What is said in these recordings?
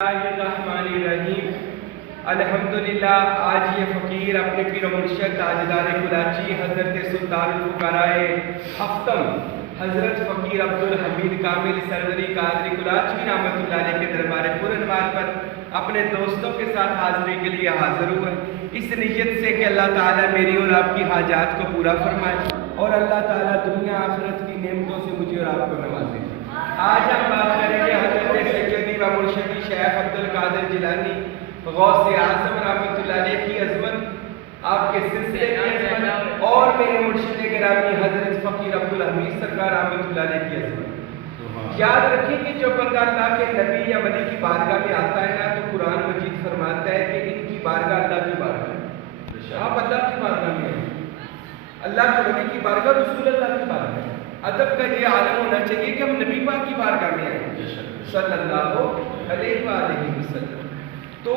الرحیم الحمدللہ آج یہ فقیر اپنے پیر و مرشد تاجدار کلاچی حضرت سلطان الفقراء ہفتم حضرت فقیر عبدالحمید کامل سروری قادری کلاچی رحمۃ اللہ علیہ کے دربار پرانوار پر اپنے دوستوں کے ساتھ حاضری کے لیے حاضر ہوئے اس نیت سے کہ اللہ تعالیٰ میری اور آپ کی حاجات کو پورا فرمائے اور اللہ تعالیٰ دنیا آخرت کی نعمتوں سے مجھے اور آپ کو نوازے۔ آج ہم بات کریں گے حضرت سیدی و مرشدی شیخ عبدالقادر جیلانی غوث اعظم رحمۃ اللہ علیہ کی عظمت، آپ کے سلسلے کی عظمت اور میرے مرشد گرامی حضرت فقیر عبدالحمید سرکار رحمۃ اللہ علیہ کی عظمت۔ یاد رکھیں کہ جو بندہ اللہ کے نبی یا ولی کی بارگاہ میں آتا ہے نا تو قرآن مجید فرماتا ہے کہ ان کی بارگاہ اللہ کی بارگاہ ہے۔ آپ اللہ کی بارگاہ میں ہیں، اللہ کے ولی کی بارگاہ رسول اللہ کی بارگاہ ہے۔ ادب کا یہ عالم ہونا چاہیے کہ ہم نبی پاک کی بارگاہ میں آئیں صلی اللہ علیہ وآلہ وسلم۔ تو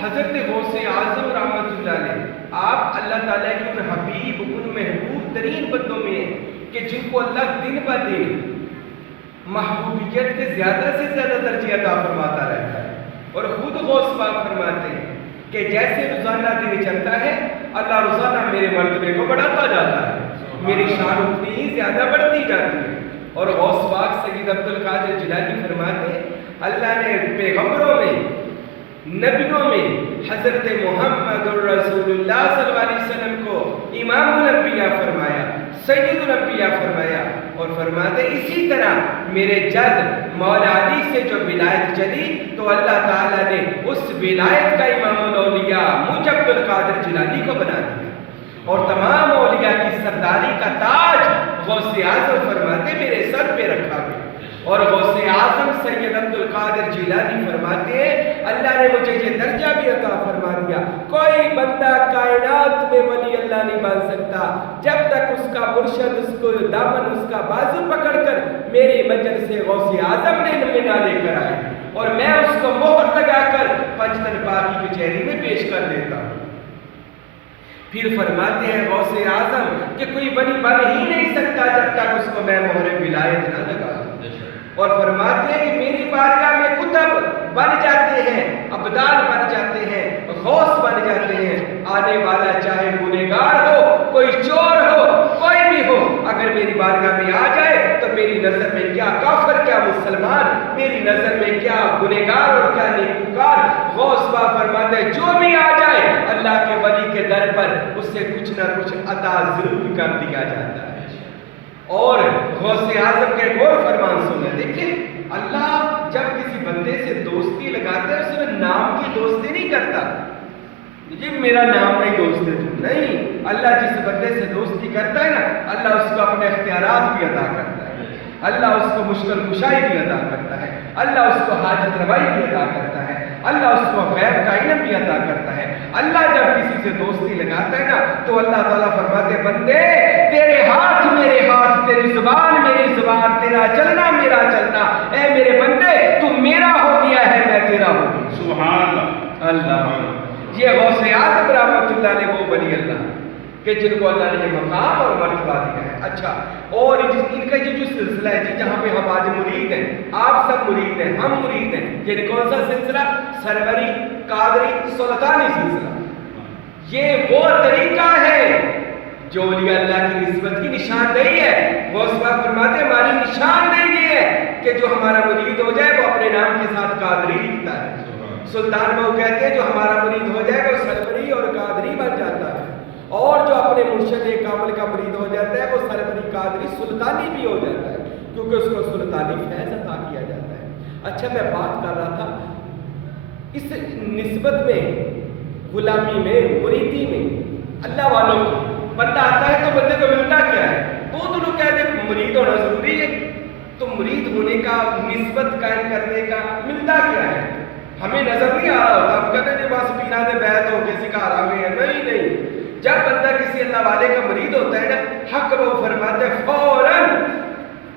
حضرت غوث اعظم رحمۃ اللہ علیہ آپ اللہ تعالیٰ کی ان حبیب ان محبوب ترین بندوں میں ہیں کہ جن کو اللہ دن بہ دن محبوبیت کے زیادہ سے زیادہ درجہ عطا فرماتا رہتا ہے، اور خود غوث پاک فرماتے ہیں کہ جیسے روزانہ دن چلتا ہے اللہ روزانہ میرے مرتبے کو بڑھاتا جاتا ہے، میری شان اتنی ہی زیادہ بڑھتی جاتی ہے۔ اور غوث پاک سید عبدالقادر جیلانی فرماتے ہیں اللہ نے پیغمبروں میں نبیوں میں حضرت محمد رسول اللہ صلی اللہ علیہ وسلم کو امام الانبیاء فرمایا، سید الانبیاء فرمایا، اور فرماتے اسی طرح میرے جد مولا علی سے جو ولایت چلی تو اللہ تعالیٰ نے اس ولایت کا امام الاولیاء مجھ عبدالقادر جیلانی کو بنا دیا، اور تمام اولیاء کی سرداری کا تاج غوث اعظم فرماتے میرے سر پہ رکھا گیا۔ اور غوث اعظم سید عبدالقادر جیلانی فرماتے ہیں اللہ نے مجھے یہ درجہ بھی عطا فرما دیا، کوئی بندہ کائنات میں ولی اللہ نہیں بن سکتا جب تک اس کا مرشد اس کو دامن اس کا بازو پکڑ کر میری مجلس سے غوث اعظم نے نہ لے کر آئے اور میں اس کو مہر لگا کر پنجتن پاکی کچہری میں پیش کر دیتا ہوں۔ پھر فرماتے ہیں غوث اعظم کہ کوئی ولی بن ہی نہیں سکتا جب تک اس کو میں مہر ولایت نہ لگا دوں، اور فرماتے ہیں کہ میری بارگاہ میں کتب بن جاتے ہیں، ابدال بن جاتے ہیں، غوث بن جاتے ہیں، آنے والا چاہے گنہگار ہو، کوئی چور ہو، کوئی بھی ہو، اگر میری بارگاہ میں آ جائے تو میری نظر میں کیا کافر کیا مسلمان، میری نظر میں کیا گنہگار اور کیا نیکوکار، غوث با فرماتے ہیں جو بھی آ جائے اللہ کے ولی کے در پر اس سے کچھ نہ کچھ عطا ضرور کر دیا جاتا ہے۔ اور غوث اعظم کے غور فرمان سنیں، دیکھیں اللہ جب کسی بندے سے دوستی لگاتا ہے اس میں نام کی دوستی نہیں کرتا، یہ میرا نام نہیں دوست ہے تو نہیں، اللہ جس بندے سے دوستی کرتا ہے نا اللہ اس کو اپنے اختیارات بھی عطا کرتا ہے، اللہ اس کو مشکل کشائی بھی عطا کرتا ہے، اللہ اس کو حاجت روائی بھی عطا کرتا ہے، اللہ اس کو غیب کا علم بھی عطا کرتا ہے۔ اللہ جب کسی سے دوستی لگاتا ہے نا تو اللہ تعالیٰ فرماتے بندے تیرے ہاتھ میرے ہاتھ، تیری زبان میری زبان، تیرا چلنا میرا چلنا، اے میرے بندے تو میرا ہو گیا ہے میں تیرا ہو گیا۔ سبحان اللہ۔ یہ غوث اعظم رحمۃ اللہ علیہ وہ ولی اللہ کہ جن کو اللہ نے یہ مقام اور مرتبہ دیا ہے۔ اچھا، اور ان کا یہ جو سلسلہ ہے جہاں پہ ہم آج مرید ہیں، آپ سب مرید ہیں، ہم مرید ہیں، یہ کون سا سلسلہ؟ سروری قادری سلطانی سلسلہ۔ یہ وہ طریقہ ہے جو اولیاء اللہ کی نسبت کی نشاندہی ہے۔ غوث پاک فرماتے ہماری نشاندہی یہ ہے کہ جو ہمارا مرید ہو جائے وہ اپنے نام کے ساتھ قادری لکھتا ہے۔ سلطان بہو کہتے ہیں جو ہمارا مرید ہو جائے وہ سروری اور قادری بن جاتا ہے، اور جو اپنے مرشد کامل کا مرید ہو جاتا ہے وہ سروری قادری سلطانی بھی ہو جاتا ہے کیونکہ اس کو سلطانی فیض عطا کیا جاتا ہے۔ اچھا، میں بات کر رہا تھا اس نسبت میں، غلامی میں، مریدی میں، اللہ والوں کی بندہ آتا ہے تو بندے کو ملتا کیا ہے؟ بہت لوگ کہتے ہیں مرید ہونا ضروری ہے، تو مرید ہونے کا نسبت قائم کرنے کا ملتا کیا ہے؟ ہمیں نظر نہیں آ رہا ہوتا، ہم کہتے ہیں بس بینا دے بیعت ہو کے سکھا رہے ہیں، نہیں۔ جب بندہ کسی اللہ والے کا مرید ہوتا ہے نا حق وہ فرماتے ہیں فوراً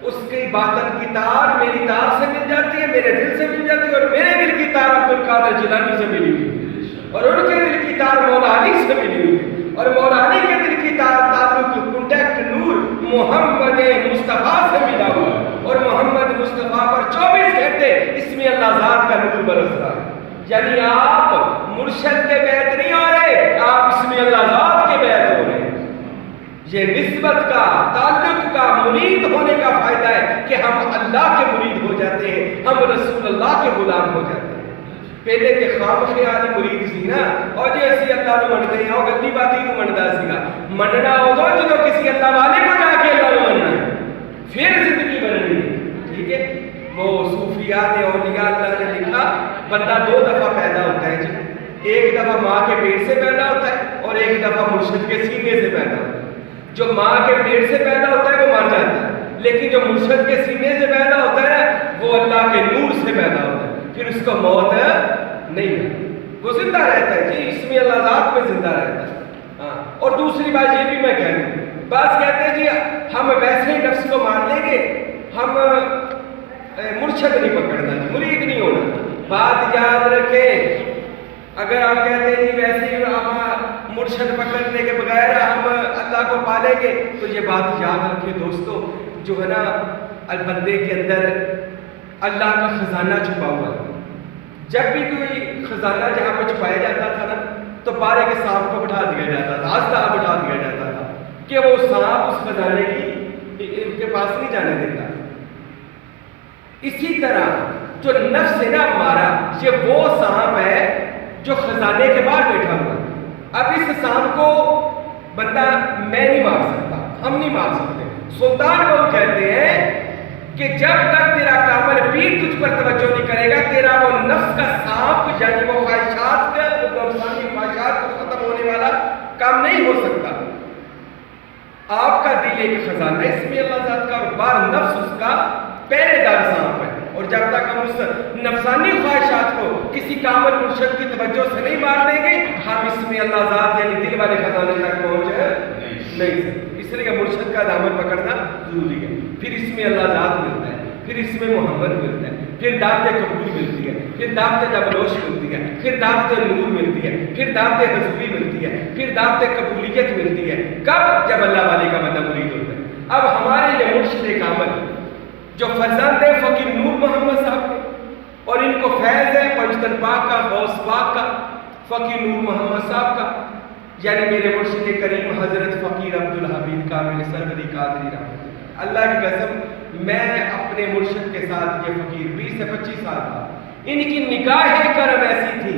اس کی باطن کی تار میری تار سے مل جاتی ہے، میرے دل سے مل جاتی ہے، اور میرے دل کی تار عبدالقادر جیلانی سے ملی ہوئی، اور ان کے دل کی تار مولا علی سے ملی ہوئی، اور مولا علی کے دل کی تار تعلق کنٹیکٹ نور محمد مصطفیٰ سے ملا ہوا، اور محمد مصطفیٰ پر 24 گھنٹے اس میں اللہ ذات کا نور محمد برس رہا ہے. یعنی آپ مرشد کے بیعت نہیں ہو رہے, آپ اسم اللہ ذات کے بیعت ہو رہے ہیں. یہ نسبت کا, تعلق کا, مرید ہونے کا فائدہ ہے کہ ہم اللہ کے مرید ہو جاتے ہیں, ہم رسول اللہ کے غلام ہو جاتے ہیں. پہلے کے خواب خیالی مرید سی نا, اور جی اسی اللہ نو منتے ہیں, اور گلی باتی کو منتا سیگا. مننا ہو تو جو کسی اللہ والے کو جا کے اللہ نو مننا ہے, پھر زندگی بننی ہے. ٹھیک ہے, وہ صوفیاء نے, اولیاء اللہ نے لکھا بندہ 2 دفعہ پیدا ہوتا ہے جی. ایک دفعہ ماں کے پیٹ سے پیدا ہوتا ہے, اور ایک دفعہ مرشد کے سینے سے پیدا ہوتا ہے. جو ماں کے پیٹ سے پیدا ہوتا ہے وہ مر جاتا ہے, لیکن جو مرشد کے سینے سے پیدا ہوتا ہے وہ اللہ کے نور سے پیدا ہوتا ہے, پھر اس کو موت نہیں ہے, وہ زندہ رہتا ہے جی, اسم اللہ ذات میں زندہ رہتا ہے. ہاں, اور دوسری بات یہ بھی میں کہہ دوں, بعض کہتے ہیں جی ہم ویسے ہی نفس کو مان لیں گے, ہم مرشد نہیں پکڑنا, مرید نہیں ہونا. بات یاد رکھیں, اگر آپ کہتے ہیں جی ویسے ہی ہم مرشد پکڑنے کے بغیر ہم اللہ کو پالیں گے, تو یہ بات یاد رکھیں دوستو, جو ہے نا بندے کے اندر اللہ کا خزانہ چھپا ہوا ہے. جب بھی کوئی خزانہ جہاں پہ چھپایا جاتا تھا نا, تو پارے کے سانپ کو بٹھا دیا جاتا تھا, آستہ بٹھا دیا جاتا تھا کہ وہ سانپ اس خزانے کی کے پاس نہیں جانے دیتا. اسی طرح جو نفس ہے نا ہمارا, یہ وہ سانپ ہے جو خزانے کے باہر بیٹھا ہوا ہے. اب اس سانپ کو بندہ میں نہیں مار سکتا, ہم نہیں مار سکتے. سلطان بہو کہتے ہیں کہ جب تک تیرا کامل پیر تجھ پر توجہ نہیں کرے گا, تیرا وہ نفس کا سانپ یعنی وہ خواہشات کا, وہ نفسانی خواہشات کو ختم ہونے والا کام نہیں ہو سکتا. آپ کا دل ایک خزانہ ہے اسم اللہ ذات کا, اور بار نفس اس کا پہرے دار سانپ ہے. اور جب تک ہم اس نفسانی خواہشات کو کسی کامل مرشد کی توجہ سے نہیں مار دیں گے, ہم اسم اللہ ذات یعنی دل والے خزانے تک پہنچ نہیں سکتے. اس لیے مرشد کا دامن پکڑنا ضروری ہے. پھر اسم اللہ ذات ملتا ہے, پھر اسم محمد ملتا ہے, پھر دعوت قبول ملتی ہے, پھر دعوت جبلوش ملتی ہے, پھر دعوت نور ملتی ہے, پھر دعوت حضوری ملتی ہے, پھر دعوت قبولیت ملتی ہے. کب؟ جب اللہ والے کا بندہ مرید ہوتا ہے. اب ہمارے یہ مرشد کامل جو فرزند ہے فقیر نور محمد صاحب کے, اور ان کو فیض ہے پنجتن پاک کا, غوث پاک کا, فقیر نور محمد صاحب کا, یعنی میرے مرشد کریم حضرت فقیر عبدالحمید کامل سروری قادری رحمۃ اللہ. اللہ کی قسم میں اپنے مرشد کے ساتھ یہ فقیر 20 سے 25 سال تھا. ان کی نگاہ کرم ایسی تھی,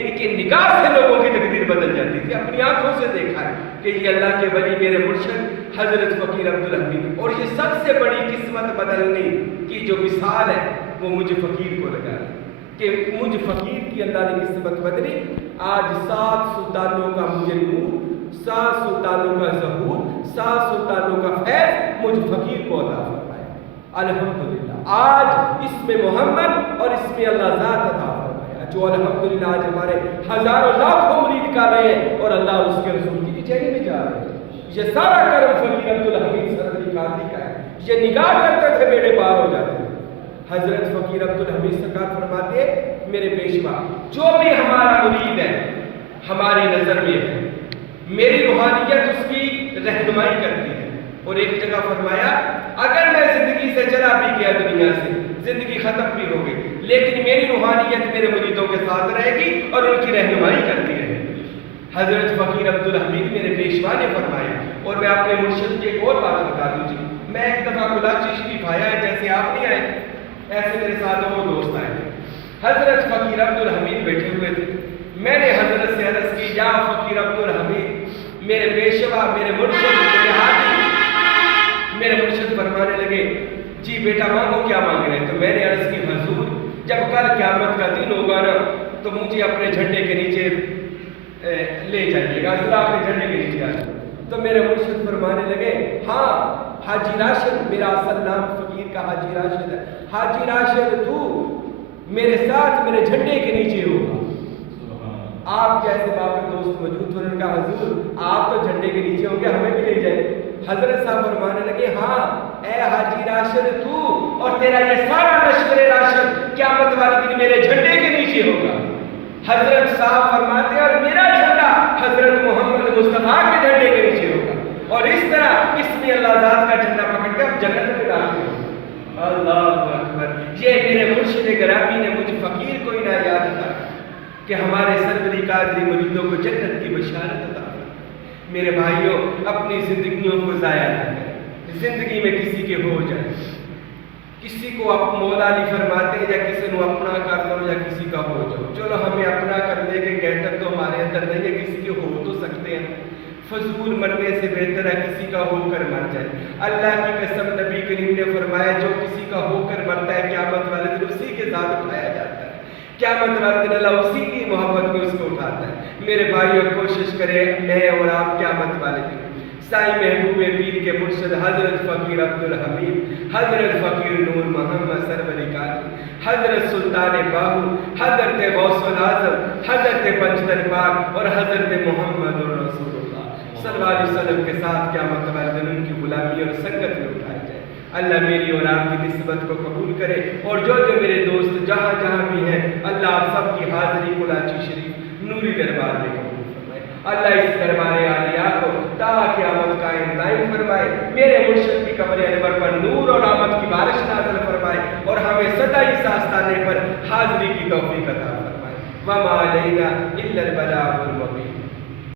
ان کی نگاہ سے لوگوں کی تقدیر بدل جاتی تھی. اپنی آنکھوں سے دیکھا ہے کہ یہ اللہ کے ولی میرے مرشد حضرت فقیر عبدالحمید, اور یہ سب سے بڑی قسمت بدلنے کی جو مثال ہے وہ مجھے فقیر کو لگا کہ مجھ فقیر کی اللہ نے قسمت بدلی. آج 7 سلطانوں کا مجھے نور, 7 سلطانوں کا ظہور, 7 سلطانوں کا فیض مجھ فقیر کو عطا فرمایا. الحمدللہ آج اسم محمد اور اسم اللہ ذات عطا فرمایا, جو الحمدللہ آج ہمارے ہزاروں لاکھوں مرید کر رہے ہیں اور اللہ اور اس کے رسول کی کچہری میں جا رہے ہیں. یہ سارا کرم فقیر عبدالحمید سروری قادری کا ہے. یہ نگاہ کرتے تھے بیڑے پار ہو جاتے ہیں. حضرت فقیر عبدالحمید سرکار فرماتے ہیں میرے پیشوا, جو بھی ہمارا مرید ہے ہماری نظر میں ہے, میری روحانیت اس کی رہنمائی کرتی ہے. اور ایک جگہ فرمایا اگر میں زندگی سے چلا بھی گیا, دنیا سے زندگی ختم بھی ہو گئی, لیکن میری روحانیت میرے مریدوں کے ساتھ رہے گی اور ان کی رہنمائی کرتی رہے گی. حضرت فقیر عبدالحمید میرے پیشوا نے فرمایا. اور میں اپنے مرشد کی ایک اور بات بتا دوں جی, میں ایک دفعہ کراچی شریف آیا ہے, جیسے آپ نہیں آئے ایسے میرے ساتھ وہ دوست آئے. حضرت فقیر عبدالحمید بیٹھے ہوئے تھے. میں نے حضرت سے عرض کی, یا فقیر عبدالحمید میرے پیشوا, میرے مرشد, میرے حاجی. میرے مرشد فرمانے لگے جی بیٹا مانگو, کیا مانگ رہے ہیں؟ تو میں نے عرض کی حضور جب کل قیامت کا دن ہوگا نا تو مجھے اپنے جھنڈے کے نیچے لے جائیے گا, ذرا اپنے جھنڈے کے نیچے آ جائے. تو میرے مرشد فرمانے لگے ہاں حاجی راشد, میرا اصل نام فقیر کا حاجی راشد ہے, حاجی راشد تو میرے ساتھ میرے جھنڈے کے نیچے ہوگا. آپ جیسے باپ دوست موجود تھے, انہوں نے کہا حضور آپ تو جھنڈے کے نیچے ہوں گے, ہمیں بھی لے جائیں. حضرت صاحب فرمانے لگے ہاں اے حاجی راشد تو اور تیرا یہ سارا لشکر راشد قیامت والے دن میرے جھنڈے کے نیچے ہوگا. حضرت صاحب فرماتے ہیں اور میرا جھنڈا حضرت محمد مصطفیٰ کے جھنڈے کے نیچے ہوگا. اور اس طرح اسم اللہ ذات کا جھنڈا پکڑ کے جنت میں داخل ہوگا. اللہ اکبر. یہ میرے مرشد گرامی نے مجھ فقیر کو عنایات عطا کہ ہمارے سروری قادری مریدوں کو جنت کی بشارت عطا فرما۔ میرے بھائیوں، اپنی زندگیوں کو ضائع نہ کریں، زندگی میں کسی کے ہو جائے، کسی کو آپ مولا علی فرماتے ہیں یا کسی کو اپنا کر دو یا کسی کا ہو جاؤ، چلو ہمیں اپنا کرنے کے گیٹر تو ہمارے اندر نہیں ہے، کسی کے ہو تو سکتے ہیں، فضول مرنے سے بہتر ہے کسی کا ہو کر مر جائے۔ اللہ کی قسم نبی کریم نے فرمایا جو کسی کا ہو کر مرتا ہے قیامت والے دن اسی کے ساتھ اٹھایا جاتا ہے، قیامت والے دن اللہ اسی کی محبت میں اس کو اٹھاتا ہے۔ میرے بھائیوں، کوشش کریں میں اور آپ قیامت والے دن سائیں محبوب پیر کے مرشد حضرت فقیر عبدالحمید، حضرت فقیر نور محمد سرور قادری، حضرت سلطان باہو، حضرت غوث الاعظم، حضرت پنجتن پاک اور حضرت محمد رسول اللہ صلی اللہ علیہ وسلم کے ساتھ قیامت والے دن ان کی غلامی اور سنگت میں اٹھائے جائے۔ اللہ میری اور آپ کی نسبت کو قبول کرے، اور جو جو میرے دوست جہاں جہاں بھی ہیں اللہ آپ سب کی حاضری کراچی شریف نوری دربار میں قبول فرمائے۔ اللہ اس دربار عالیہ کو تا قیامت قائم دائم فرمائے، میرے مرشد کی قبر انور پر نور اور رحمت کی بارش نازل فرمائے، اور ہمیں سدا اس آستانے پر حاضری کی توفیق عطا فرمائے۔ وما علینا الا البلاغ المبین۔